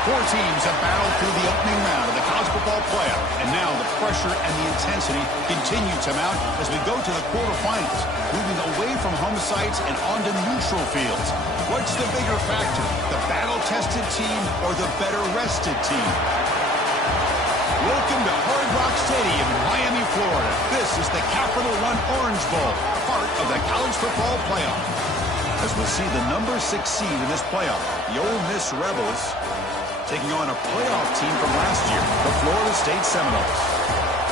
Four teams have battled through the opening round of the college football playoff, and now the pressure and the intensity continue to mount as we go to the quarterfinals, moving away from home sites and onto neutral fields. What's the bigger factor, the battle-tested team or the better-rested team? Welcome to Hard Rock Stadium in Miami, Florida. This is the Capital One Orange Bowl, part of the college football playoff. As we see the number 6 seed in this playoff, the Ole Miss Rebels, taking on a playoff team from last year, the Florida State Seminoles.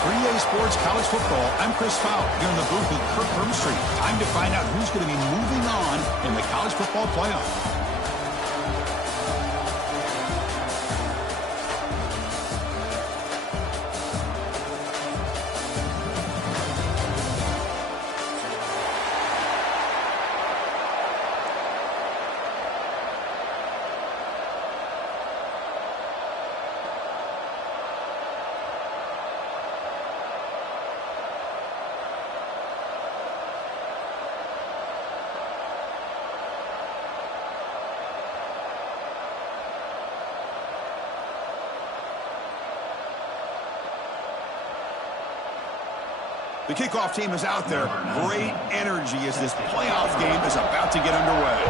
3A Sports College Football, I'm Chris Fowler, here in the booth with Kirk Hermstreet. Time to find out who's going to be moving on in the college football playoff. The kickoff team is out there. Great energy as this playoff game is about to get underway.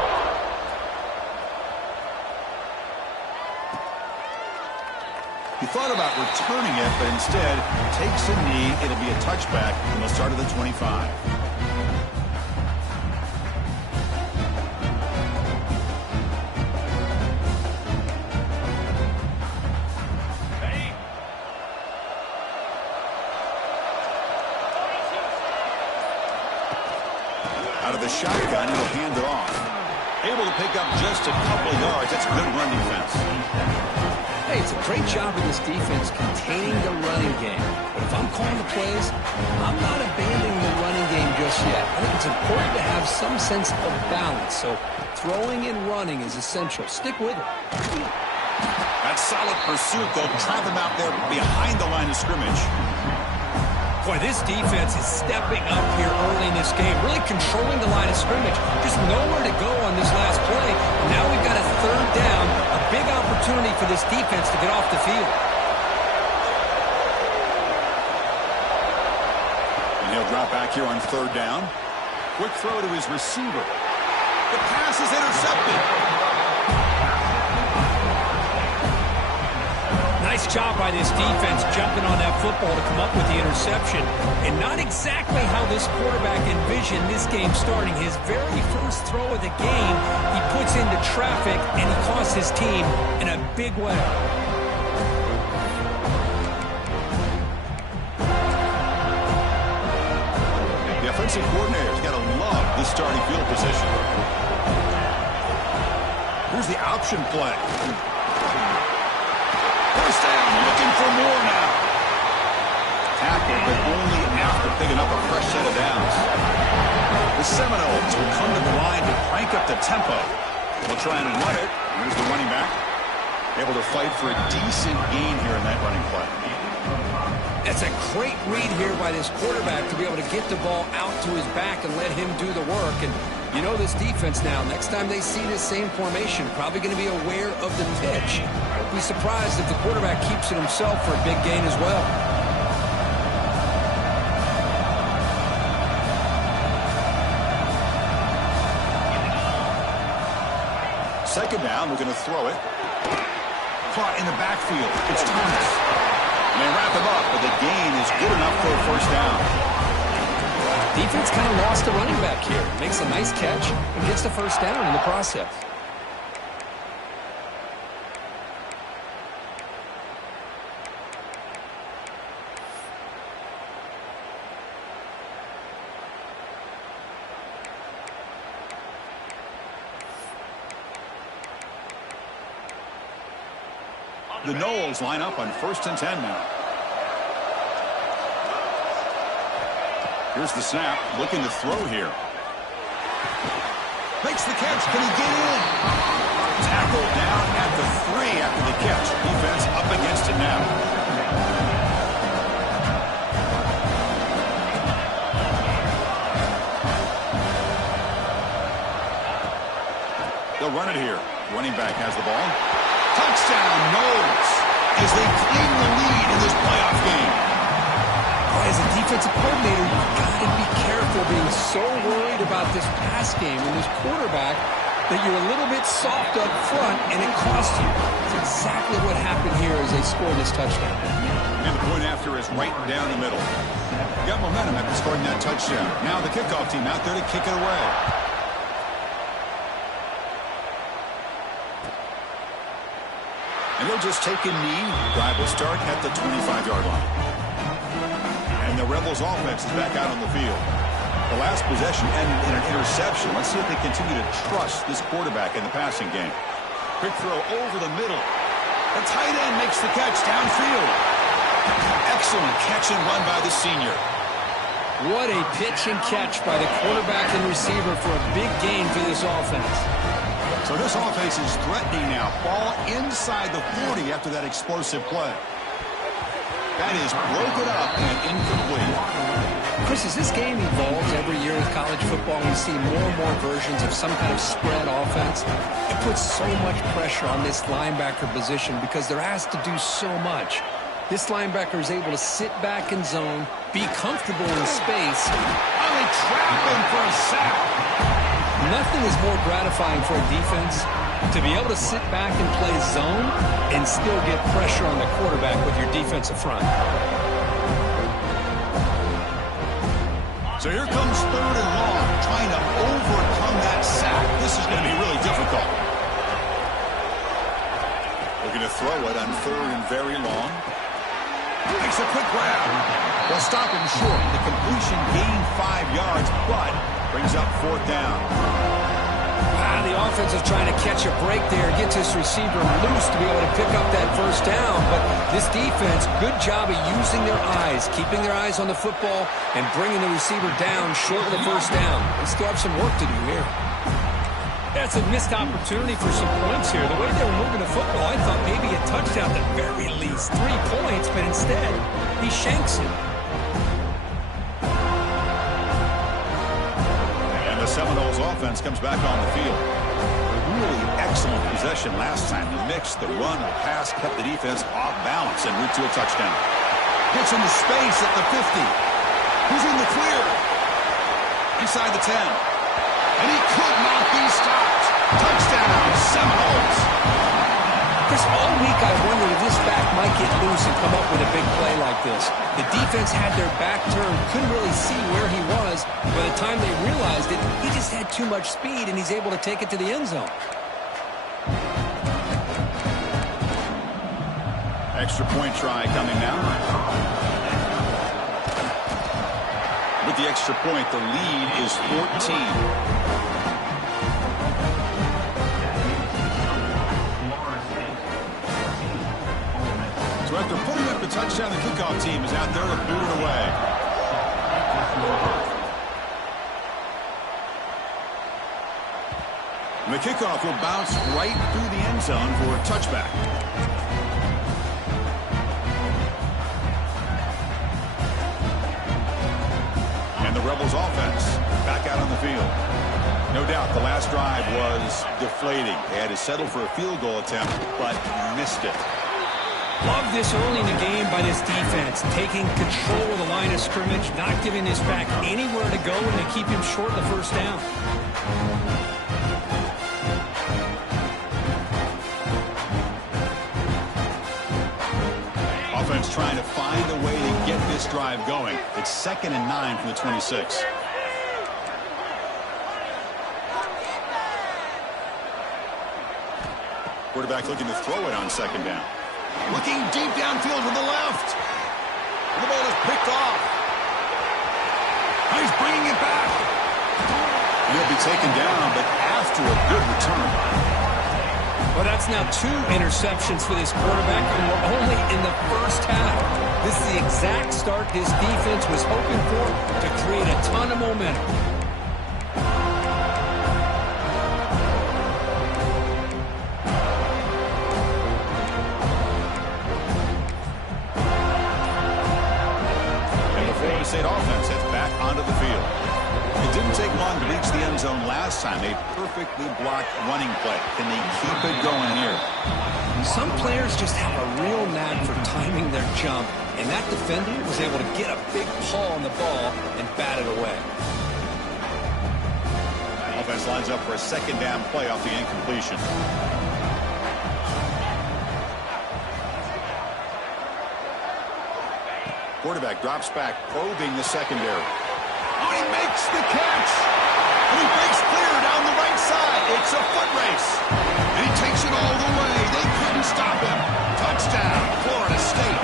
He thought about returning it, but instead takes a knee. It'll be a touchback, and they'll start at the 25. Out of the shotgun, he'll hand it off. Able to pick up just a couple of yards. That's good run defense. Hey, it's a great job of this defense containing the running game. But if I'm calling the plays, I'm not abandoning the running game just yet. I think it's important to have some sense of balance. So throwing and running is essential. Stick with it. That solid pursuit, they'll trap him out there behind the line of scrimmage. Boy, this defense is stepping up here early in this game, really controlling the line of scrimmage. Just nowhere to go on this last play. And now we've got a third down, a big opportunity for this defense to get off the field. And he'll drop back here on third down. Quick throw to his receiver. The pass is intercepted. Nice job by this defense jumping on that football to come up with the interception. And not exactly how this quarterback envisioned this game starting. His very first throw of the game, he puts into traffic, and he costs his team in a big way. The offensive coordinator's got to love this starting field position. Here's the option play. First down, looking for more now. Tackle, but only after picking up a fresh set of downs. The Seminoles will come to the line to crank up the tempo. They'll try and run it. Here's the running back. Able to fight for a decent gain here in that running play. That's a great read here by this quarterback to be able to get the ball out to his back and let him do the work. And you know this defense now, next time they see this same formation, probably going to be aware of the pitch. Don't be surprised if the quarterback keeps it himself for a big gain as well. Second down, we're going to throw it. Caught in the backfield. It's Thomas. And they wrap him up, but the gain is good enough for a first down. Defense kind of lost the running back here. Makes a nice catch and gets the first down in the process. The Noles line up on 1st and 10 now. Here's the snap, looking to throw here. Makes the catch, can he get in? Tackled down at the 3 after the catch. Defense up against it now. They'll run it here. Running back has the ball. Touchdown, Knowles, as they claim the lead in this playoff game. As a defensive coordinator, you've got to be careful being so worried about this pass game and this quarterback that you're a little bit soft up front, and it costs you. It's exactly what happened here as they scored this touchdown. And the point after is right down the middle. Got momentum after scoring that touchdown. Now the kickoff team out there to kick it away. And they'll just take a knee. Drive will start at the 25-yard line. And the Rebels offense is back out on the field. The last possession ended in an interception. Let's see if they continue to trust this quarterback in the passing game. Quick throw over the middle. The tight end makes the catch downfield. Excellent catch and run by the senior. What a pitch and catch by the quarterback and receiver for a big gain for this offense. So this offense is threatening now. Ball inside the 40 after that explosive play. That is broken up and incomplete. Chris, as this game evolves every year with college football, we see more and more versions of some kind of spread offense. It puts so much pressure on this linebacker position because they're asked to do so much. This linebacker is able to sit back in zone, be comfortable in space. And they trap him for a sack. Nothing is more gratifying for a defense to be able to sit back and play zone and still get pressure on the quarterback with your defensive front. So here comes 3rd and long, trying to overcome that sack. This is going to be really difficult. Looking to throw it on 3rd and very long. Makes a quick grab. They'll stop him short. The completion gained 5 yards, but brings up 4th down. Wow, the offense is trying to catch a break there, get this receiver loose to be able to pick up that first down. But this defense, good job of using their eyes, keeping their eyes on the football and bringing the receiver down short of the first down. They still have some work to do here. That's a missed opportunity for some points here. The way they were moving the football, I thought maybe a touchdown at the very least, 3 points, but instead he shanks it. Seminoles offense comes back on the field. Really excellent possession last time. The mix, the run, the pass kept the defense off balance and route to a touchdown. Gets into space at the 50. Who's in the clear? Inside the 10. And he could not be stopped. Touchdown, Seminoles. Chris, all week I wondered if this back might get loose and come up with a big play like this. The defense had their back turned, couldn't really see where he was. By the time they realized it, he just had too much speed, and he's able to take it to the end zone. Extra point try coming now. With the extra point, the lead is 14. So after putting up the touchdown, the kickoff team is out there to boot it away. And the kickoff will bounce right through the end zone for a touchback. And the Rebels offense back out on the field. No doubt the last drive was deflating. They had to settle for a field goal attempt, but missed it. Love this early in the game by this defense, taking control of the line of scrimmage, not giving this back anywhere to go, and they keep him short of the first down. Offense trying to find a way to get this drive going. It's 2nd and 9 from the 26. Quarterback looking to throw it on 2nd down. Looking deep downfield to the left. The ball is picked off. He's bringing it back. He'll be taken down, but after a good return. Well, that's now 2 interceptions for this quarterback, and we're only in the first half. This is the exact start this defense was hoping for to create a ton of momentum. State offense heads back onto the field. It didn't take long to reach the end zone last last time. A perfectly blocked running play. Can they keep it going here? Some players just have a real knack for timing their jump, and that defender was able to get a big paw on the ball and bat it away. Offense lines up for a second down play off the incompletion. Quarterback drops back, probing the secondary. Oh, he makes the catch! And he breaks clear down the right side. It's a foot race. And he takes it all the way. They couldn't stop him. Touchdown, Florida State.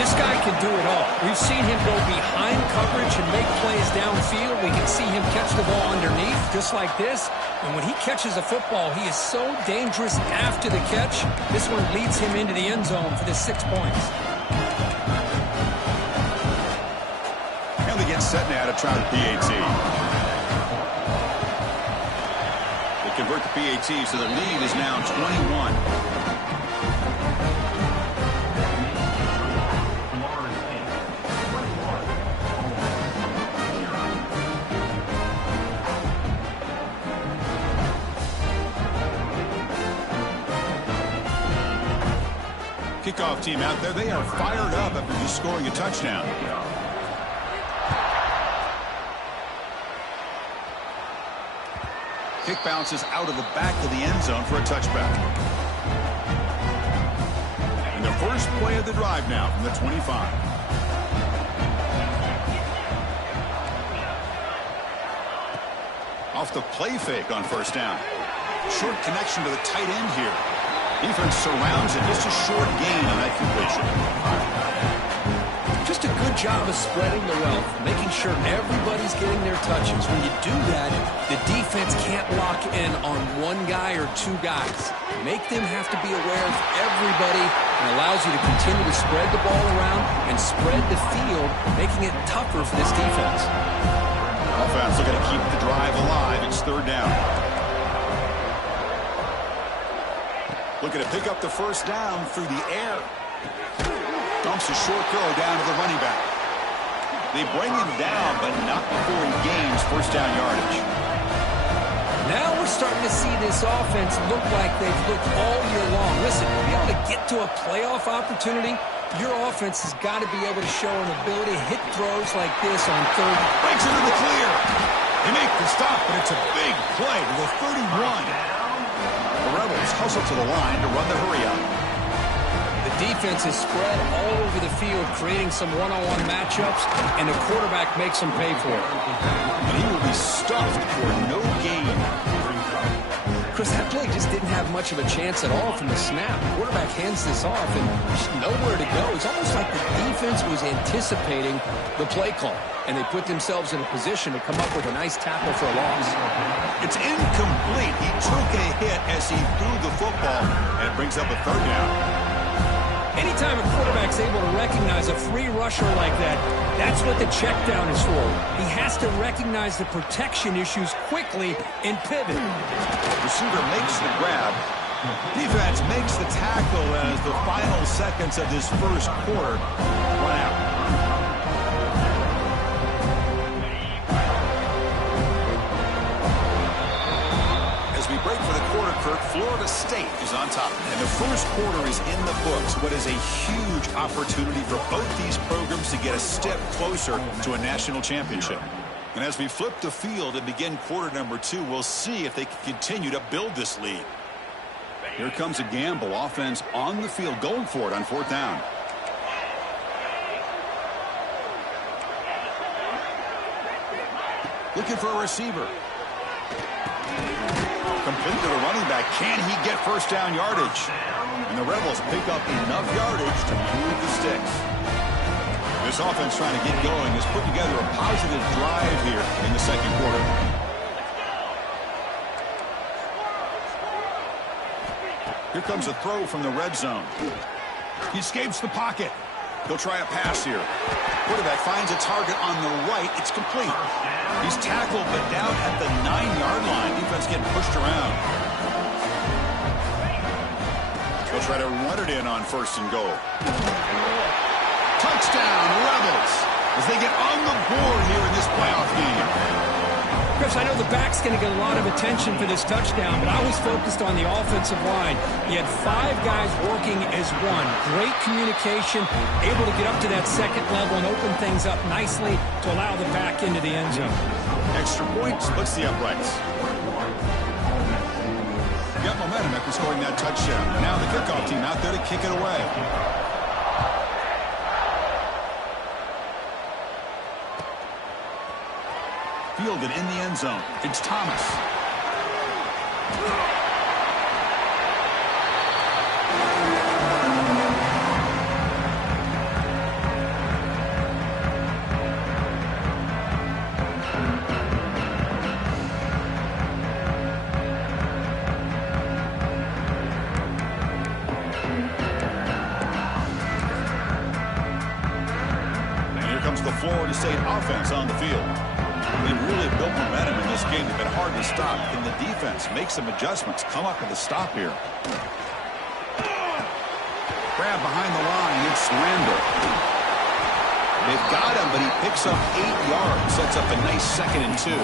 This guy can do it all. We've seen him go behind coverage and make plays downfield. We can see him catch the ball underneath, just like this. And when he catches a football, he is so dangerous after the catch. This one leads him into the end zone for the 6 points. Now they get set now to try the PAT. They convert the PAT, so the lead is now 21. Kickoff team out there. They are fired up after just scoring a touchdown. Kick bounces out of the back of the end zone for a touchback. And the first play of the drive now from the 25. Off the play fake on first down. Short connection to the tight end here. Defense surrounds it. Just a short gain on that completion. Just a good job of spreading the wealth, making sure everybody's getting their touches. When you do that, the defense can't lock in on one guy or two guys. Make them have to be aware of everybody, and allows you to continue to spread the ball around and spread the field, making it tougher for this defense. Offense looking to keep the drive alive. It's third down. Looking to pick up the first down through the air. Dumps a short throw down to the running back. They bring him down, but not before he gains first down yardage. Now we're starting to see this offense look like they've looked all year long. Listen, to be able to get to a playoff opportunity, your offense has got to be able to show an ability to hit throws like this on third. Breaks into the clear. They make the stop, but it's a big play to the 31. The Rebels hustle to the line to run the hurry-up. The defense is spread all over the field, creating some one-on-one matchups, and the quarterback makes them pay for it. And he will be stuffed for no gain. Chris, that play just didn't have much of a chance at all from the snap. The quarterback hands this off, and there's nowhere to go. It's almost like the defense was anticipating the play call, and they put themselves in a position to come up with a nice tackle for a loss. It's incomplete. He took a hit as he threw the football, and it brings up a third down. Anytime a quarterback's able to recognize a free rusher like that, that's what the check down is for. He has to recognize the protection issues quickly and pivot. Receiver makes the grab. Defense makes the tackle as the final seconds of this first quarter run out. We break for the quarter, Kirk. Florida State is on top. And the first quarter is in the books. What is a huge opportunity for both these programs to get a step closer to a national championship. And as we flip the field and begin quarter number 2, we'll see if they can continue to build this lead. Here comes a gamble. Offense on the field, going for it on fourth down. Looking for a receiver. Complete to the running back. Can he get first down yardage? And the Rebels pick up enough yardage to move the sticks. This offense trying to get going has put together a positive drive here in the second quarter. Here comes a throw from the red zone. He escapes the pocket. He'll try a pass here. Quarterback finds a target on the right. It's complete. He's tackled, but down at the 9-yard line. Defense getting pushed around. He'll try to run it in on first and goal. Touchdown, Rebels, as they get on the board here in this playoff game. Chris, I know the back's going to get a lot of attention for this touchdown, but I was focused on the offensive line. He had 5 guys working as one. Great communication, able to get up to that second level and open things up nicely to allow the back into the end zone. Extra point splits the uprights. Got momentum after scoring that touchdown. Now the kickoff team out there to kick it away. Fielded in the end zone. It's Thomas. And here comes the Florida State offense on the field. They've really built momentum in this game. They've been hard to stop. Can the defense make some adjustments? Come up with a stop here. Grab behind the line. It's Lander. They've got him, but he picks up 8 yards. Sets up a nice 2nd and 2.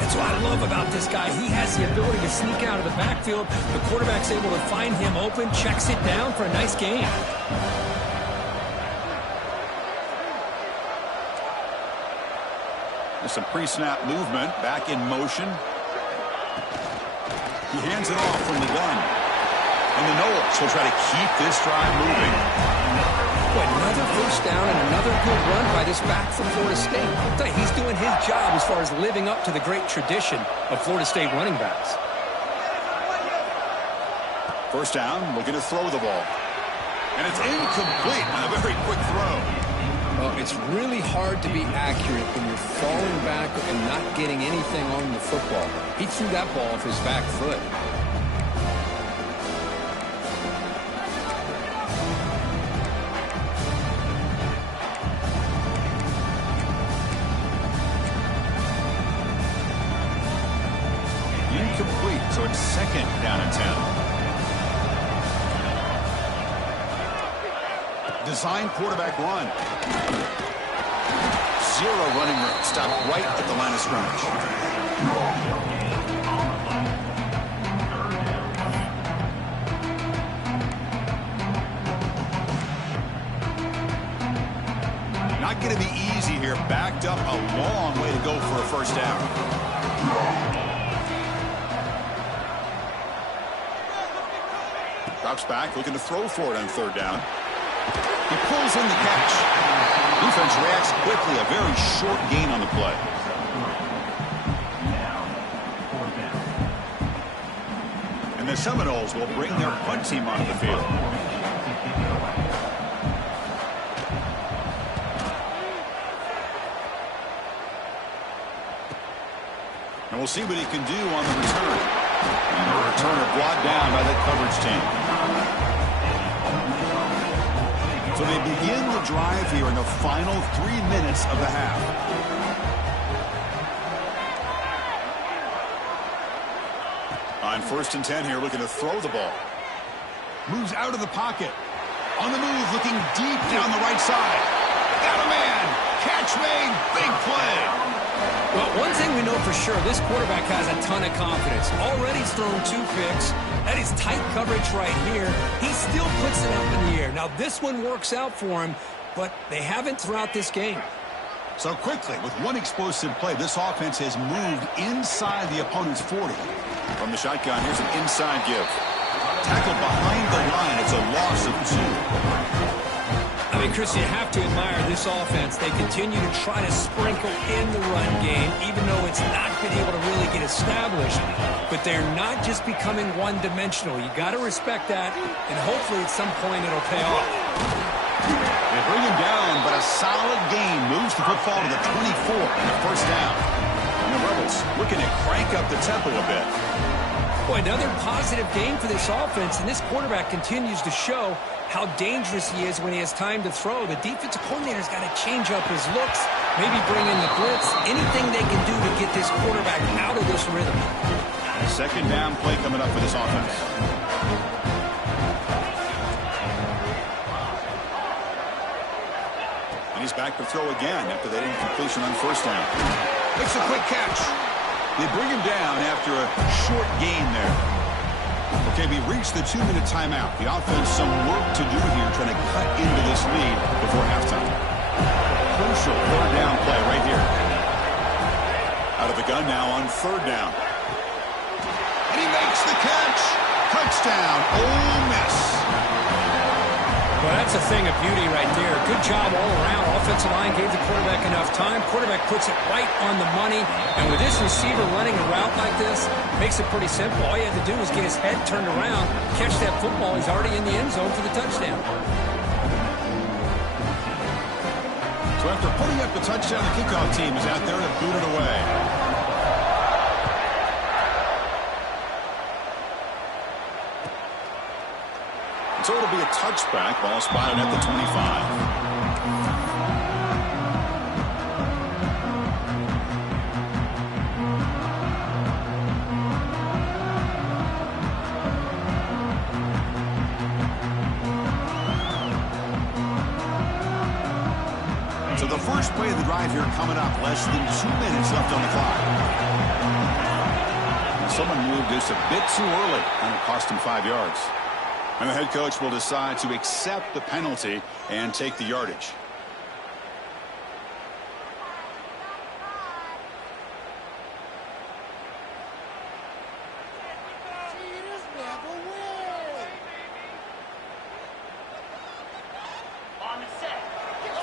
That's what I love about this guy. He has the ability to sneak out of the backfield. The quarterback's able to find him open, checks it down for a nice gain. Some pre-snap movement, back in motion. He hands it off from the gun. And the Knowles will try to keep this drive moving. Boy, another first down and another good run by this back from Florida State. I'll tell you, he's doing his job as far as living up to the great tradition of Florida State running backs. First down, looking to throw the ball. And it's incomplete on a very quick throw. Well, it's really hard to be accurate when you're falling back and not getting anything on the football. He threw that ball off his back foot. Incomplete, so it's 2nd down and 10. Design quarterback run. 0 running room. Stop right at the line of scrimmage. Not going to be easy here. Backed up a long way to go for a first down. Drops back, looking to throw for it on 3rd down. He pulls in the catch. Defense reacts quickly. A very short gain on the play. And the Seminoles will bring their punt team onto the field. And we'll see what he can do on the return. And the returner brought down by that coverage team. So they begin the drive here in the final 3 minutes of the half. On 1st and 10 here, looking to throw the ball. Moves out of the pocket. On the move, looking deep down the right side. Got a man. Catch made. Big play. Well, one thing we know for sure, this quarterback has a ton of confidence. Already he's thrown 2 picks. That is tight coverage right here. He still puts it up in the air. Now, this one works out for him, but they haven't throughout this game. So quickly, with one explosive play, this offense has moved inside the opponent's 40. From the shotgun, here's an inside give. Tackled behind the line. It's a loss of 2. I mean, Chris, you have to admire this offense. They continue to try to sprinkle in the run game, even though it's not been able to really get established. But they're not just becoming one-dimensional. You got to respect that, and hopefully at some point it'll pay off. They bring him down, but a solid gain moves the football to the 24 and the first down. And the Rebels looking to crank up the tempo a bit. Boy, another positive game for this offense, and this quarterback continues to show how dangerous he is when he has time to throw. The defensive coordinator's got to change up his looks, maybe bring in the blitz, anything they can do to get this quarterback out of this rhythm. 2nd down play coming up for this offense. And he's back to throw again after that incompletion on 1st down. Makes a quick catch. They bring him down after a short gain there. Okay, we reached the 2-minute timeout. The offense some work to do here trying to cut into this lead before halftime. Crucial third down play right here. Out of the gun now on third down. And he makes the catch. Touchdown, Ole Miss. Well, that's a thing of beauty right there. Good job all around. Offensive line gave the quarterback enough time. Quarterback puts it right on the money. And with this receiver running a route like this, makes it pretty simple. All you had to do was get his head turned around, catch that football. He's already in the end zone for the touchdown. So after putting up the touchdown, the kickoff team is out there to boot it away. So it'll be a touchback. Ball spotted at the 25. So the first play of the drive here coming up. Less than 2 minutes left on the clock. Someone moved just a bit too early, and it cost him 5 yards. And the head coach will decide to accept the penalty and take the yardage.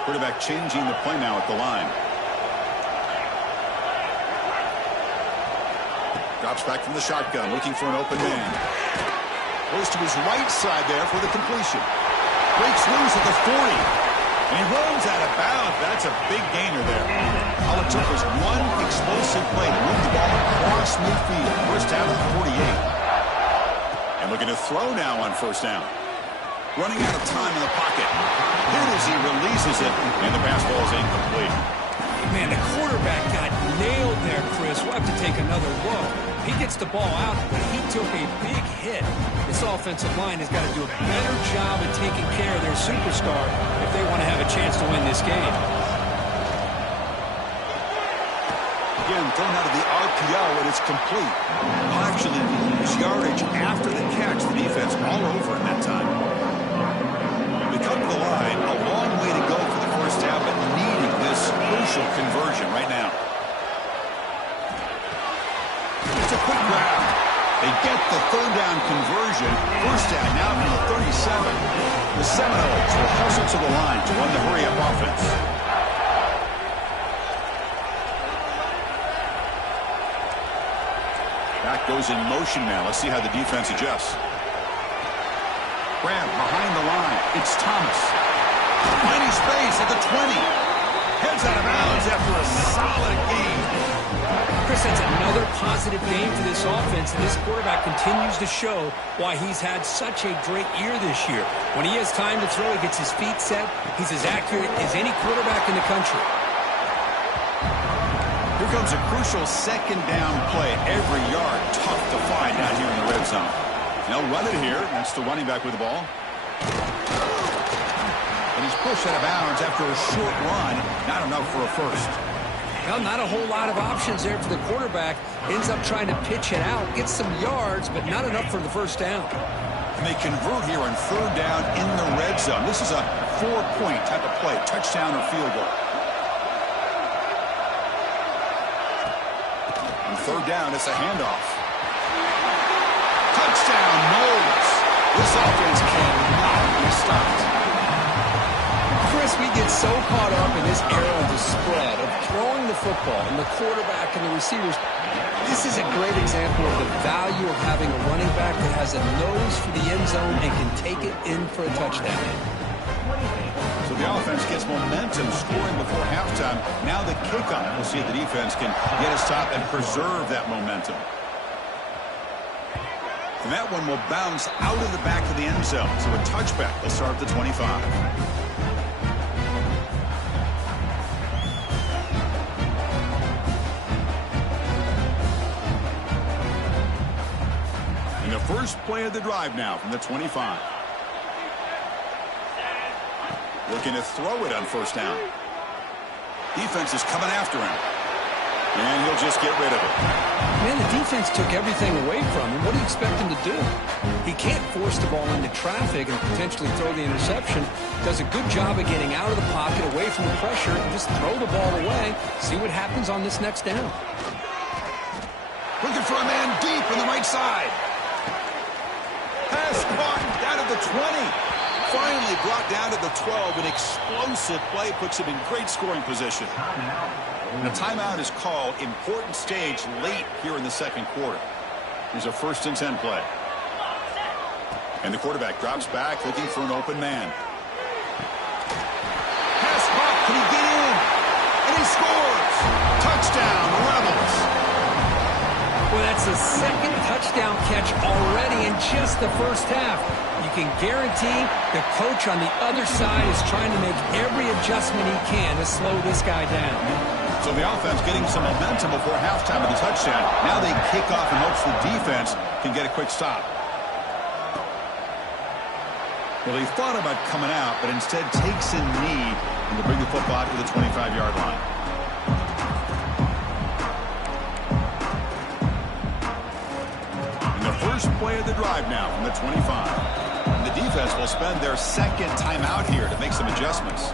Quarterback changing the play now at the line. Drops back from the shotgun, looking for an open man. Goes to his right side there for the completion. Breaks loose at the 40. And he rolls out of bounds. That's a big gainer there. All it took was one explosive play to move the ball across midfield. First down at the 48. And looking to throw now on first down. Running out of time in the pocket. Here it is, he releases it, and the pass ball is incomplete. Man, the quarterback got nailed there, Chris. We'll have to take another look. He gets the ball out, but he took a big hit. This offensive line has got to do a better job of taking care of their superstar if they want to have a chance to win this game. Again, thrown out of the RPO, and it's complete. Well, actually, his yardage after the catch, the defense all over in that time. They come to the line, a long way to go for the first half, but needing this crucial conversion right now. It's a quick grab. They get the third down conversion. First down now from the 37. The Seminoles will hustle to the line to run the hurry-up offense. Back goes in motion now. Let's see how the defense adjusts. Grab behind the line. It's Thomas. Finding space at the 20. Heads out of bounds after a solid game. Chris, that's another positive game for this offense, and this quarterback continues to show why he's had such a great year this year. When he has time to throw, he gets his feet set. He's as accurate as any quarterback in the country. Here comes a crucial second down play. Every yard tough to find out here in the red zone. They'll run it here. That's the running back with the ball. And he's pushed out of bounds after a short run. Not enough for a first. Well, not a whole lot of options there for the quarterback. Ends up trying to pitch it out, gets some yards, but not enough for the first down. And they convert here on third down in the red zone. This is a 4-point type of play, touchdown or field goal. On third down, it's a handoff. Touchdown, Knowles. This offense cannot be stopped. Chris, we get so caught up in this era of the spread, of throwing the football, and the quarterback and the receivers. This is a great example of the value of having a running back that has a nose for the end zone and can take it in for a touchdown. So the offense gets momentum scoring before halftime. Now the kickoff. We'll see if the defense can get a stop and preserve that momentum. And that one will bounce out of the back of the end zone. So a touchback. They'll start at the 25. First play of the drive now from the 25. Looking to throw it on first down. Defense is coming after him. And he'll just get rid of it. Man, the defense took everything away from him. What do you expect him to do? He can't force the ball into traffic and potentially throw the interception. Does a good job of getting out of the pocket, away from the pressure, and just throw the ball away. See what happens on this next down. Looking for a man deep on the right side. Pass caught down at the 20. Finally brought down to the 12. An explosive play puts him in great scoring position. The timeout is called. Important stage late here in the second quarter. Here's a 1st and 10 play. And the quarterback drops back looking for an open man. Pass caught. Can he get in? And he scores. Touchdown, Rebels. Well, that's the second touchdown catch already in just the first half. You can guarantee the coach on the other side is trying to make every adjustment he can to slow this guy down. So the offense getting some momentum before halftime of the touchdown. Now they kick off in hopes the defense can get a quick stop. Well, he thought about coming out, but instead takes a knee and to bring the football out to the 25-yard line. And the first play of the drive now from the 25. And the defense will spend their second timeout here to make some adjustments.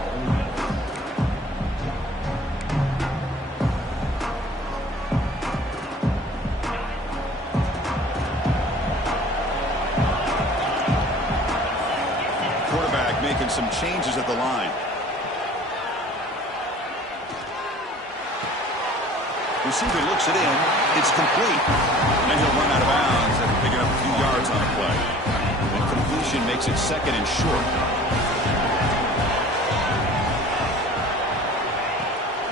Making some changes at the line. Receiver looks it in. It's complete. And he'll run out of bounds after picking up a few yards on the play. And completion makes it 2nd and short.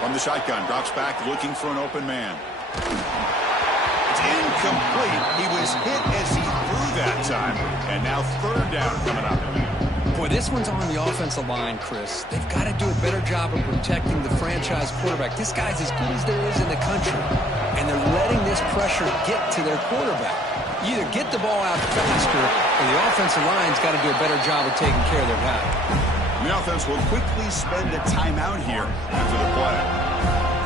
From the shotgun, drops back looking for an open man. It's incomplete. He was hit as he threw that time. And now 3rd down coming up. Boy, this one's on the offensive line, Chris. They've got to do a better job of protecting the franchise quarterback. This guy's as good as there is in the country, and they're letting this pressure get to their quarterback. You either get the ball out faster, or the offensive line's got to do a better job of taking care of their guy. The offense will quickly spend a timeout here after the play.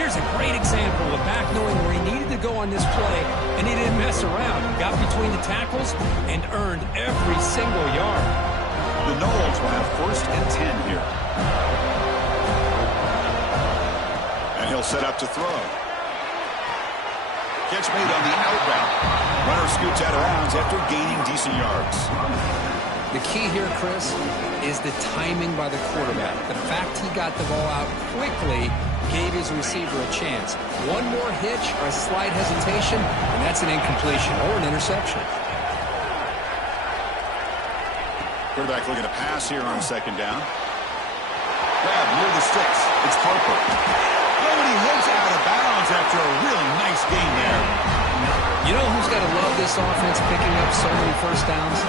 Here's a great example of back knowing where he needed to go on this play, and he didn't mess around. He got between the tackles and earned every single yard. The Knowles will have 1st and 10 here. And he'll set up to throw. Catch made on the outbound. Runner scoots out of bounds after gaining decent yards. The key here, Chris, is the timing by the quarterback. The fact he got the ball out quickly gave his receiver a chance. One more hitch or a slight hesitation, and that's an incompletion or an interception. Quarterback looking to pass here on 2nd down. Grab near the sticks. It's Harper. Oh, and he heads out of bounds after a really nice gain there. You know who's got to love this offense picking up so many 1st downs?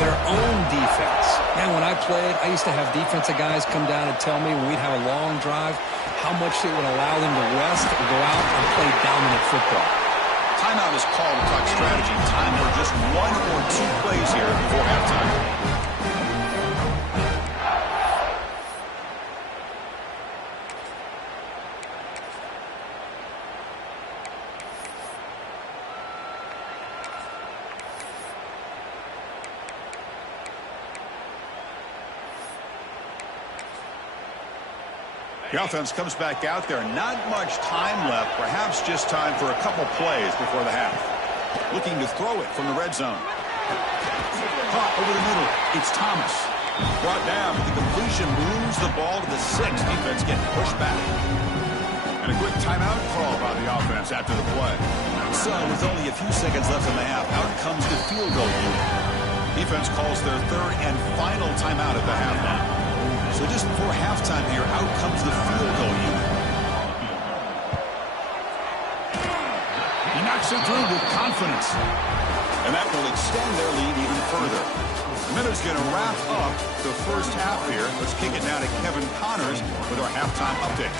Their own defense. Man, when I played, I used to have defensive guys come down and tell me when we'd have a long drive how much it would allow them to rest and go out and play dominant football. Timeout is called to talk strategy. Time for just 1 or 2 plays here before halftime. The offense comes back out there. Not much time left. Perhaps just time for a couple plays before the half. Looking to throw it from the red zone. Caught over the middle. It's Thomas. Brought down. The completion moves the ball to the 6. Defense getting pushed back. And a quick timeout call by the offense after the play. So with only a few seconds left in the half, out comes the field goal unit. Defense calls their 3rd and final timeout at the half now. So just before halftime here, out comes the field goal unit. He knocks it through with confidence. And that will extend their lead even further. The minute's going to wrap up the first half here. Let's kick it now to Kevin Connors with our halftime update.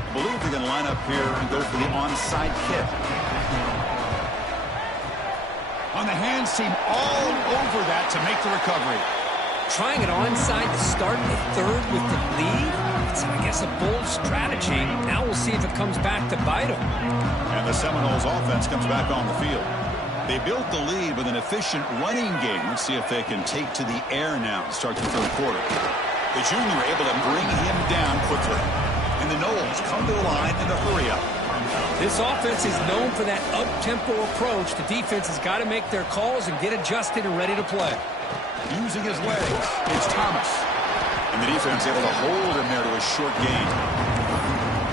I believe they're going to line up here and go for the onside kick. On the hands team all over that to make the recovery. Trying it onside to start the 3rd with the lead. It's, I guess, a bold strategy. Now we'll see if it comes back to bite them. And the Seminoles offense comes back on the field. They built the lead with an efficient running game. Let's see if they can take to the air now to start the third quarter. The junior able to bring him down quickly. And the Noles come to the line in a hurry up. This offense is known for that up-tempo approach. The defense has got to make their calls and get adjusted and ready to play. Using his legs, it's Thomas. And the defense able to hold him there to a short gain.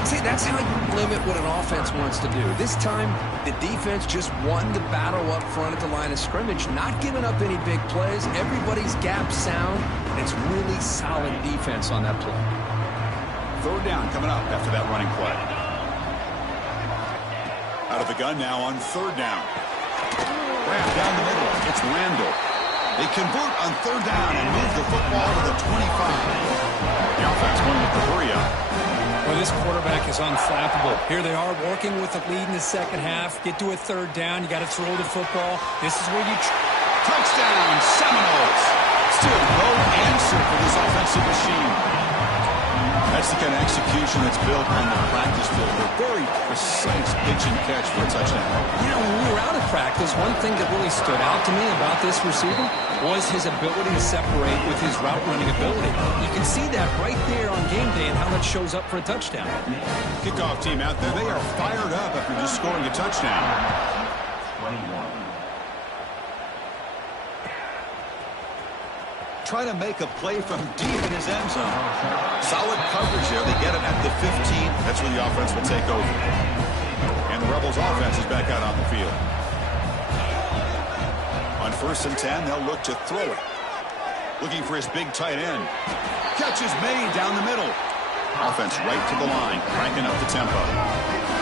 See, that's how you limit what an offense wants to do. This time, the defense just won the battle up front at the line of scrimmage, not giving up any big plays. Everybody's gap sound, and it's really solid defense on that play. Third down coming up after that running play. Out of the gun now on third down. Wrap down the middle. It's Randall. They convert on third down and move the football to the 25. The offense going with the hurry up. Well, this quarterback is unflappable. Here they are working with the lead in the second half. Get to a third down. You got to throw the football. This is where you... Touchdown, Seminoles. Still no answer for this offensive machine. That's the kind of execution that's built on the practice field. A very precise pitch and catch for a touchdown. Yeah, when we were out of practice, one thing that really stood out to me about this receiver was his ability to separate with his route running ability. You can see that right there on game day and how that shows up for a touchdown. Kickoff team out there, they are fired up after just scoring a touchdown. 21. Trying to make a play from deep in his end zone. Solid coverage there. They get it at the 15. That's where the offense will take over. And the Rebels offense is back out on the field. On 1st and 10, they'll look to throw it. Looking for his big tight end. Catch is made down the middle. Offense right to the line, cranking up the tempo.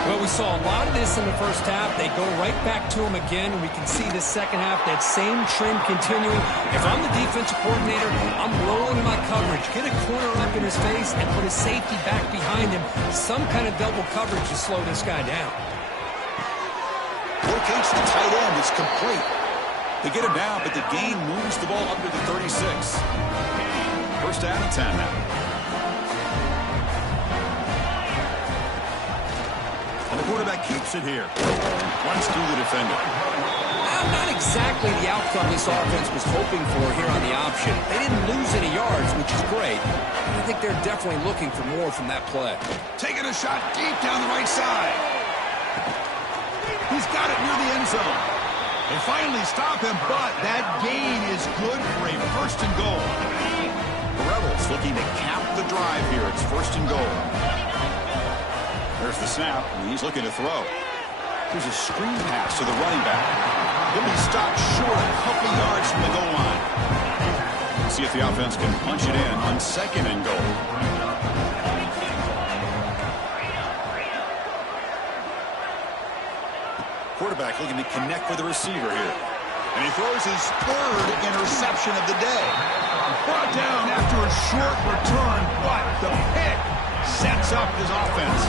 Well, we saw a lot of this in the first half. They go right back to him again, and we can see the second half, that same trend continuing. If I'm the defensive coordinator, I'm rolling my coverage. Get a corner up in his face and put a safety back behind him. Some kind of double coverage to slow this guy down. Locates the tight end. It's complete. They get him down, but the gain moves the ball up to the 36. First down and 10 now. And the quarterback keeps it here. Runs through the defender. Not exactly the outcome this offense was hoping for here on the option. They didn't lose any yards, which is great. I think they're definitely looking for more from that play. Taking a shot deep down the right side. He's got it near the end zone. They finally stop him, but that gain is good for a first and goal. The Rebels looking to cap the drive here. It's first and goal. There's the snap, and he's looking to throw. Here's a screen pass to the running back. He'll be stopped short a couple yards from the goal line. See if the offense can punch it in on second and goal. Quarterback looking to connect with the receiver here. And he throws his third interception of the day. Brought down after a short return, but the pick sets up his offense.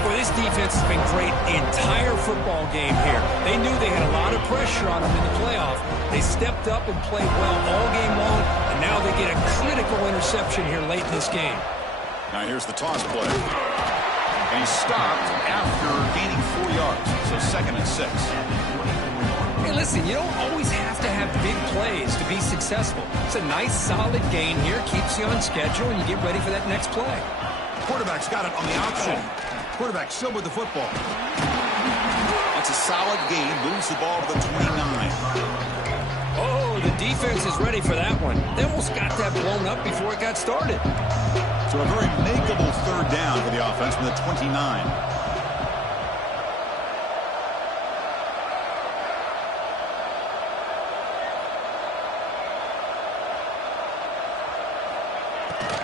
Well, this defense has been great the entire football game here. They knew they had a lot of pressure on them in the playoff. They stepped up and played well all game long, and now they get a critical interception here late in this game. Now here's the toss play. And he stopped after gaining 4 yards, so second and 6. Hey, listen, you don't always have to have big plays to be successful. It's a nice, solid gain here, keeps you on schedule, and you get ready for that next play. Quarterback's got it on the option. Quarterback still with the football. That's a solid gain, moves the ball to the 29. Oh, the defense is ready for that one. They almost got that blown up before it got started. So a very makeable third down for the offense from the 29.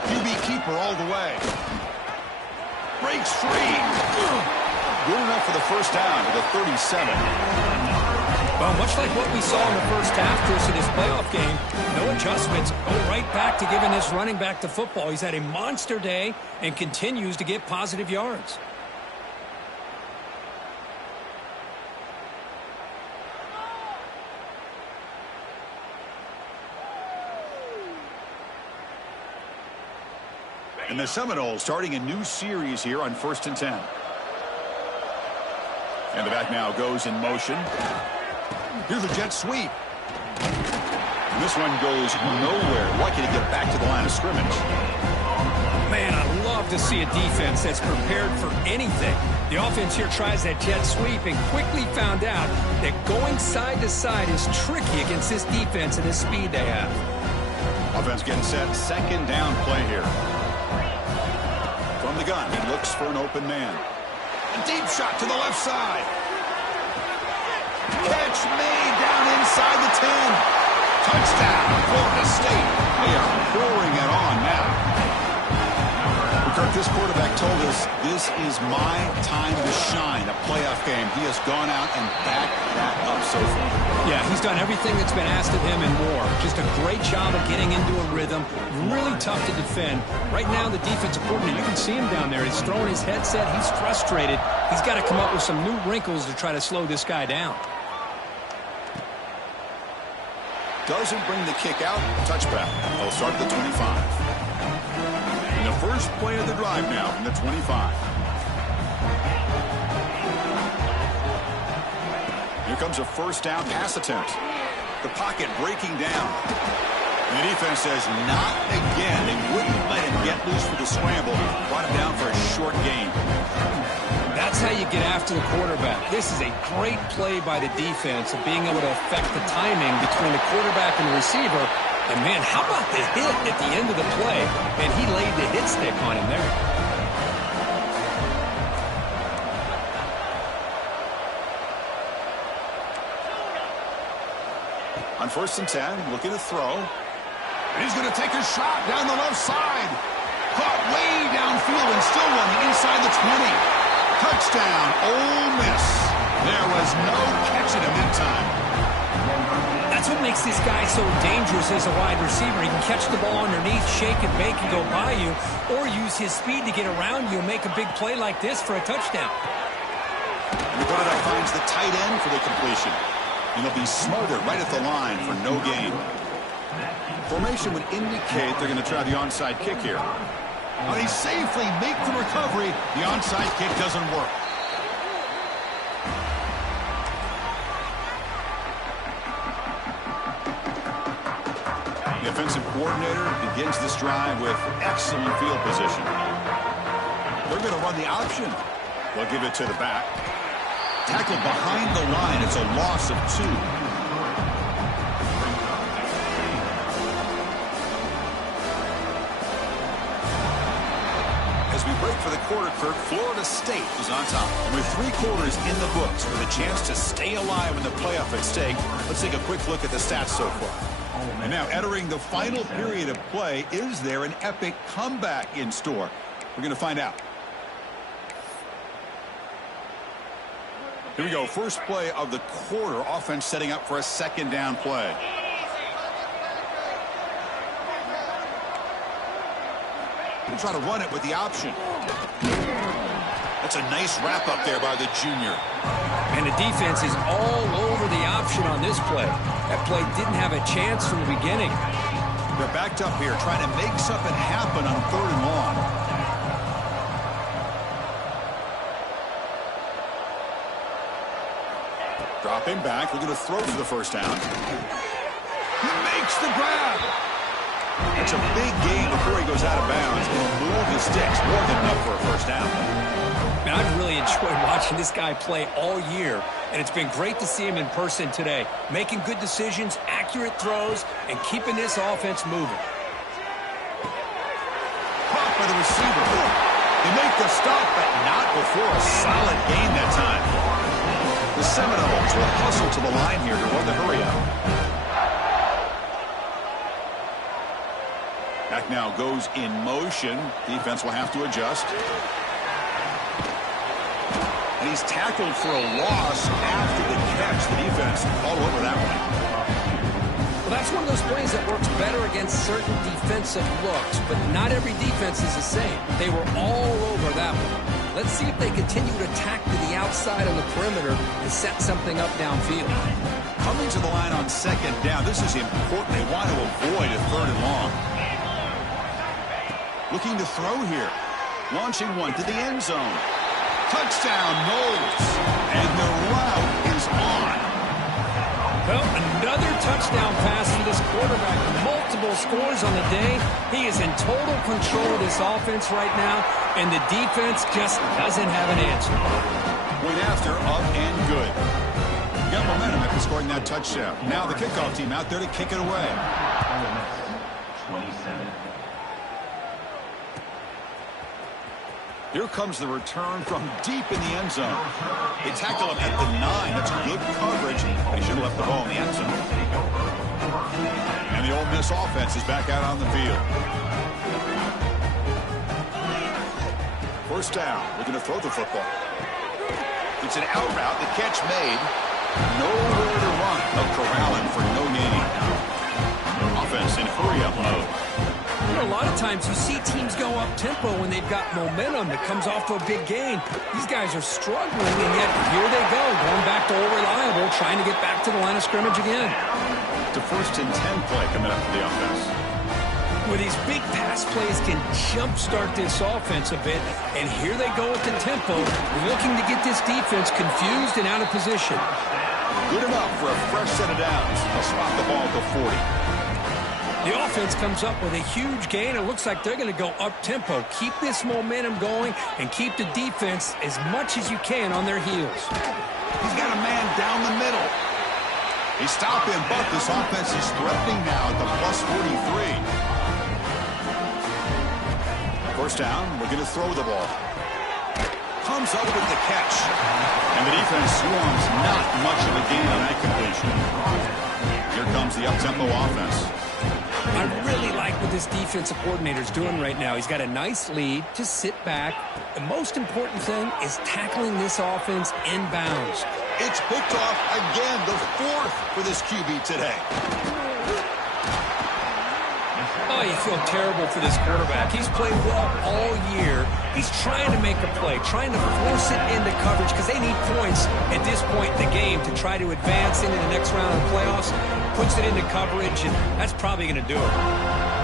QB keeper all the way. Breaks free. Good enough for the first down to the 37. Well, much like what we saw in the first half, Chris, in this playoff game, no adjustments. Go right back to giving this running back the football. He's had a monster day and continues to get positive yards. And the Seminoles starting a new series here on 1st and 10. And the back now goes in motion. Here's a jet sweep. And this one goes nowhere. Lucky to get back to the line of scrimmage. Man, I love to see a defense that's prepared for anything. The offense here tries that jet sweep and quickly found out that going side to side is tricky against this defense and the speed they have. Offense getting set. 2nd down play here. From the gun, he looks for an open man. A deep shot to the left side. Catch made down inside the 10. Touchdown, Florida State. They are pouring it on now. Kirk, this quarterback told us this is my time to shine, a playoff game. He has gone out and backed that up so far. Yeah, he's done everything that's been asked of him and more. Just a great job of getting into a rhythm. Really tough to defend. Right now, the defensive coordinator, you can see him down there. He's throwing his headset. He's frustrated. He's got to come up with some new wrinkles to try to slow this guy down. Doesn't bring the kick out. Touchback. They'll start at the 25. The first play of the drive now from the 25. Here comes a 1st down pass attempt. The pocket breaking down. And the defense says, not again. They wouldn't let him get loose for the scramble. Brought him down for a short gain. That's how you get after the quarterback. This is a great play by the defense of being able to affect the timing between the quarterback and the receiver. And, man, how about the hit at the end of the play? And he laid the hit stick on him there. On 1st and 10, looking to throw. And he's going to take a shot down the left side. Caught way downfield and still running inside the 20. Touchdown, Ole Miss. There was no catching him in time. That's what makes this guy so dangerous as a wide receiver. He can catch the ball underneath, shake and bake and go by you, or use his speed to get around you and make a big play like this for a touchdown. And the quarterback finds the tight end for the completion. And he'll be smothered right at the line for no gain. Formation would indicate they're going to try the onside kick here. But he safely makes the recovery. The onside kick doesn't work. The offensive coordinator begins this drive with excellent field position. They're going to run the option. They'll give it to the back. Tackled behind the line. It's a loss of 2. As we break for the quarter, Kirk, Florida State is on top. And with 3 quarters in the books with a chance to stay alive in the playoff at stake, let's take a quick look at the stats so far. And now entering the final period of play, is there an epic comeback in store? We're going to find out. Here we go. First play of the quarter. Offense setting up for a 2nd down play. We'll try to run it with the option. That's a nice wrap up there by the junior. And the defense is all over the option on this play. That play didn't have a chance from the beginning. They're backed up here trying to make something happen on 3rd and long. Dropping back, looking to throw for the 1st down. He makes the grab. It's a big gain before he goes out of bounds. He'll move the sticks, more than enough for a 1st down. Man, I've really enjoyed watching this guy play all year, and it's been great to see him in person today, making good decisions, accurate throws, and keeping this offense moving. Caught by the receiver. They make the stop, but not before a solid gain that time. The Seminoles will hustle to the line here to run the hurry out. Back now goes in motion. Defense will have to adjust. And he's tackled for a loss after the catch. The defense all over that one. Well, that's one of those plays that works better against certain defensive looks, but not every defense is the same. They were all over that one. Let's see if they continue to tack to the outside on the perimeter and set something up downfield. Coming to the line on 2nd down. This is important. They want to avoid a 3rd and long. Looking to throw here. Launching one to the end zone. Touchdown, Knowles. And the route is on. Well, another touchdown pass to this quarterback. Multiple scores on the day. He is in total control of this offense right now, and the defense just doesn't have an answer. Went after, up and good. Got momentum after scoring that touchdown. Now the kickoff team out there to kick it away. 27. Here comes the return from deep in the end zone. They tackle him at the 9. That's good coverage. He should have left the ball in the end zone. And the Ole Miss offense is back out on the field. First down. We're going to throw the football. It's an out route. The catch made. Nowhere to run. A corralling for no gain. Offense in hurry-up mode. You know, a lot of times you see teams go up-tempo when they've got momentum that comes off to a big gain. These guys are struggling, and yet here they go, going back to old reliable, trying to get back to the line of scrimmage again. The first and 10 play coming up for the offense. Where these big pass plays can jumpstart this offense a bit, and here they go with the tempo, looking to get this defense confused and out of position. Good enough for a fresh set of downs. They'll spot the ball at the 40. The offense comes up with a huge gain. It looks like they're going to go up-tempo. Keep this momentum going and keep the defense as much as you can on their heels. He's got a man down the middle. They stop him, but this offense is threatening now at the plus 43. First down, we're going to throw the ball. Comes up with the catch. And the defense swarms not much of a gain on that completion. Here comes the up-tempo offense. I really like what this defensive coordinator is doing right now. He's got a nice lead. Just sit back. The most important thing is tackling this offense inbounds. It's picked off again, the 4th for this QB today. Oh, you feel terrible for this quarterback. He's played well all year. He's trying to make a play, trying to force it into coverage because they need points at this point in the game to try to advance into the next round of the playoffs. Puts it into coverage, and that's probably going to do it.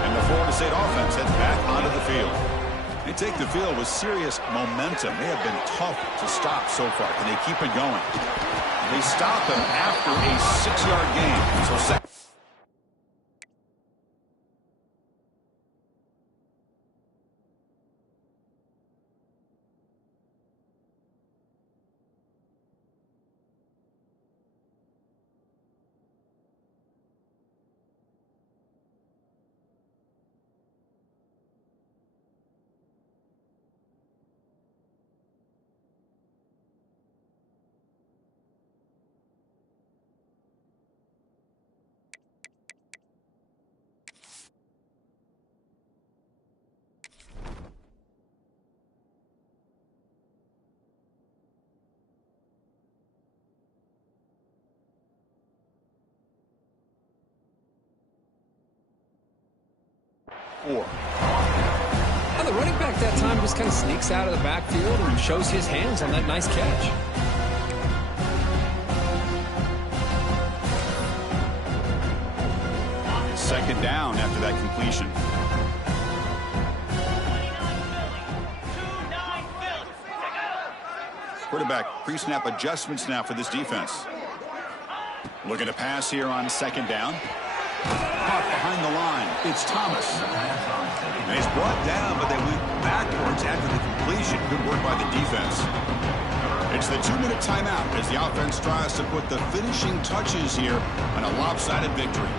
And the Florida State offense heads back onto the field. They take the field with serious momentum. They have been tough to stop so far. Can they keep it going? They stop him after a 6-yard gain. So second. Well, the running back that time just kind of sneaks out of the backfield and shows his hands on that nice catch. Second down after that completion. Quarterback pre-snap adjustments now for this defense. Looking to pass here on second down. Caught behind the line. It's Thomas. And he's brought down, but they went backwards after the completion. Good work by the defense. It's the 2-minute timeout as the offense tries to put the finishing touches here on a lopsided victory.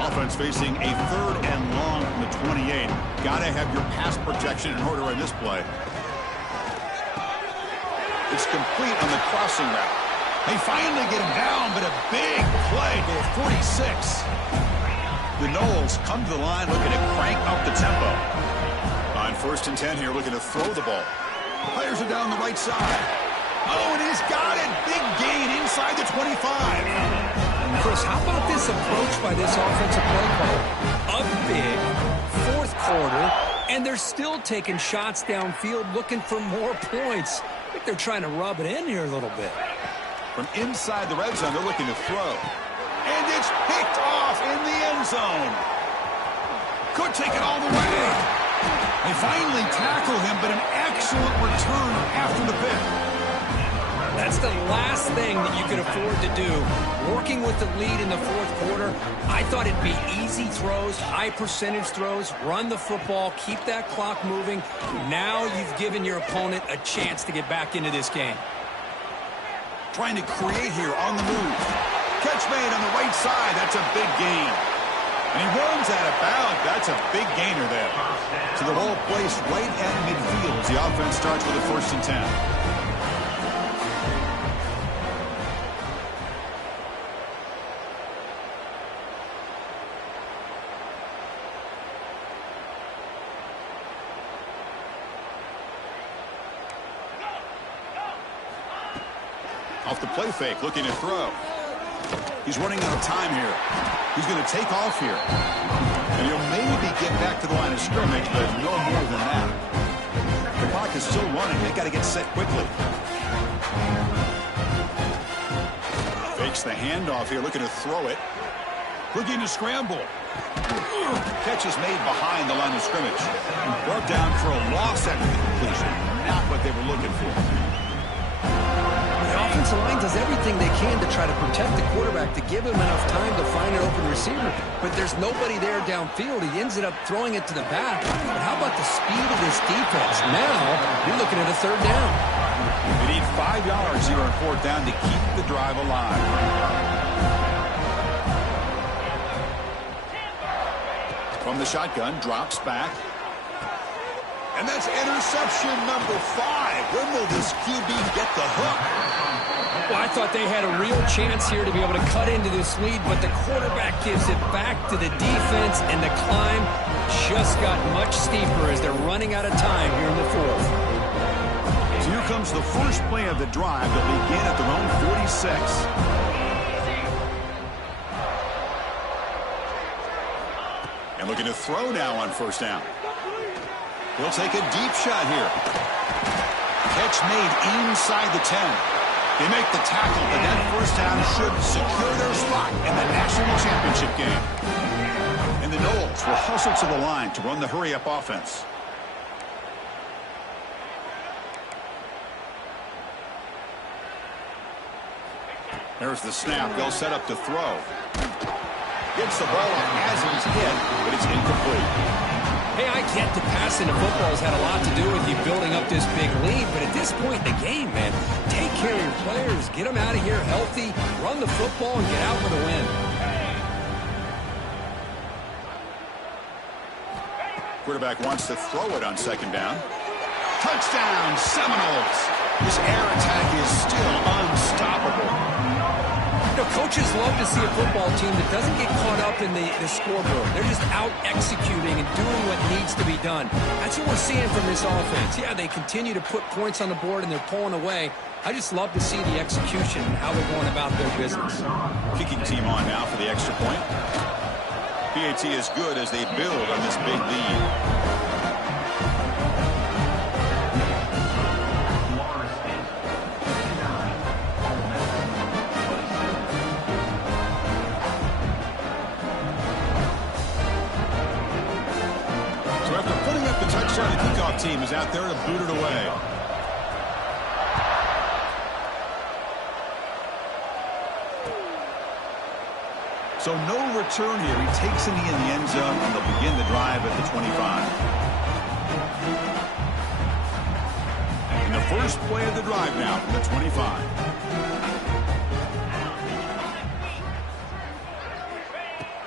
Offense facing a 3rd and long from the 28. Got to have your pass protection in order in this play. It's complete on the crossing route. They finally get him down, but a big play to the 46. The Knowles come to the line looking to crank up the tempo. On 1st and 10 here, looking to throw the ball. Players are down the right side. Oh, and he's got it. Big gain inside the 25. Chris, how about this approach by this offensive play caller? Up big, 4th quarter, and they're still taking shots downfield looking for more points. I think they're trying to rub it in here a little bit. From inside the red zone, they're looking to throw. And it's picked off in the end zone. Could take it all the way. They finally tackle him, but an excellent return after the pick. That's the last thing that you could afford to do. Working with the lead in the fourth quarter, I thought it'd be easy throws, high percentage throws, run the football, keep that clock moving. Now you've given your opponent a chance to get back into this game. Trying to create here on the move. Catch made on the right side. That's a big gain. And he runs out of bounds. That's a big gainer there. So the ball placed right at midfield as the offense starts with a 1st and 10. Off the play fake, looking to throw. He's running out of time here. He's going to take off here. And he'll maybe get back to the line of scrimmage, but no more than that. The clock is still running. They got to get set quickly. Fakes the handoff here, looking to throw it. Looking to scramble. Catch is made behind the line of scrimmage. Brought down for a loss after the completion. Not what they were looking for. The offensive line does everything they can to try to protect the quarterback, to give him enough time to find an open receiver. But there's nobody there downfield. He ends up throwing it to the back. But how about the speed of this defense? Now you're looking at a 3rd down. They need 5 yards here on 4th down to keep the drive alive. From the shotgun, drops back. And that's interception number 5. When will this QB get the hook? Well, I thought they had a real chance here to be able to cut into this lead, but the quarterback gives it back to the defense, and the climb just got much steeper as they're running out of time here in the 4th. So here comes the first play of the drive. They'll begin at their own 46. And looking to throw now on 1st down. He'll take a deep shot here. Catch made inside the 10. They make the tackle, but that 1st down should secure their spot in the national championship game. And the Knowles will hustle to the line to run the hurry-up offense. There's the snap. They'll set up to throw. Gets the ball up as he's hit, but it's incomplete. Hey, I get the passing of football has had a lot to do with you building up this big lead, but at this point in the game, man, take care of your players, get them out of here healthy, run the football, and get out with a win. Quarterback wants to throw it on 2nd down. Touchdown, Seminoles! This air attack is still unstoppable. You know, coaches love to see a football team that doesn't get caught up in the scoreboard. They're just out executing and doing what needs to be done. That's what we're seeing from this offense. Yeah, they continue to put points on the board and they're pulling away. I just love to see the execution and how they're going about their business. Kicking team on now for the extra point. PAT is good as they build on this big lead. Touchdown, the kickoff team is out there to boot it away. So no return here. He takes it in the end zone, and they'll begin the drive at the 25. And the first play of the drive now from the 25.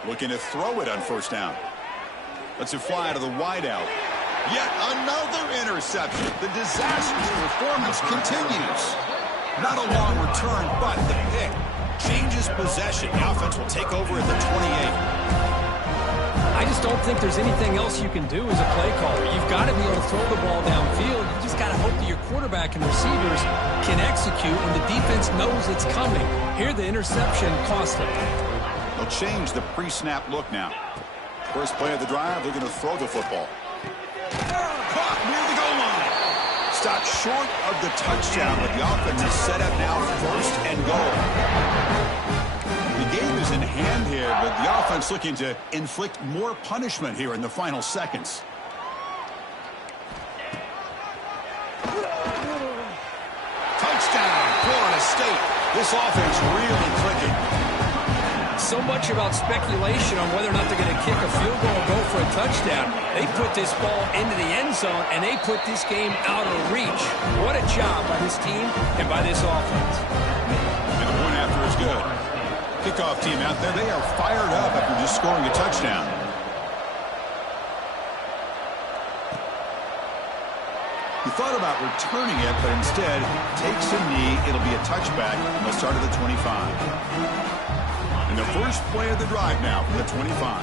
Looking to throw it on 1st down. Lets it fly to the wideout. Yet another interception. The disastrous performance continues. Not a long return, but the pick changes possession. The offense will take over at the 28. I just don't think there's anything else you can do as a play caller. You've got to be able to throw the ball downfield. You just got to hope that your quarterback and receivers can execute when the defense knows it's coming. Here, the interception cost them. They'll change the pre-snap look now. First play of the drive, they're going to throw the football. Caught near the goal line. Stopped short of the touchdown, but the offense is set up now 1st and goal. The game is in hand here, but the offense defense looking to inflict more punishment here in the final seconds. Touchdown, Florida State. This offense really clicking. So much about speculation on whether or not they're going to kick a field goal or go for a touchdown. They put this ball into the end zone, and they put this game out of reach. What a job by this team and by this offense. And the point after is good. Kickoff team out there, they are fired up after just scoring a touchdown. He thought about returning it, but instead takes a knee. It'll be a touchback, and they'll start at the 25. And the first play of the drive now from the 25.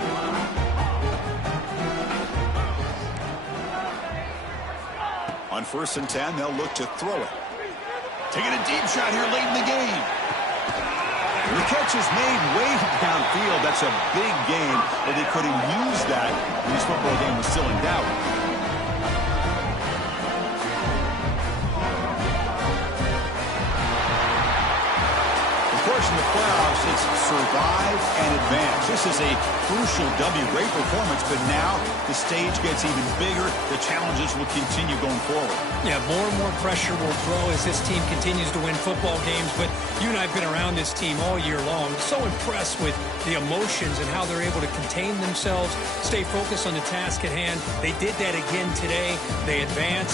On 1st and 10, they'll look to throw it. Taking a deep shot here late in the game. And the catch is made way downfield. That's a big gain, but they couldn't use that when this football game was still in doubt. In the playoffs, it's survive and advance. This is a crucial W. Great performance, but now the stage gets even bigger. The challenges will continue going forward. Yeah, more and more pressure will grow as this team continues to win football games. But you and I have been around this team all year long. So impressed with the emotions and how they're able to contain themselves, stay focused on the task at hand. They did that again today. They advance.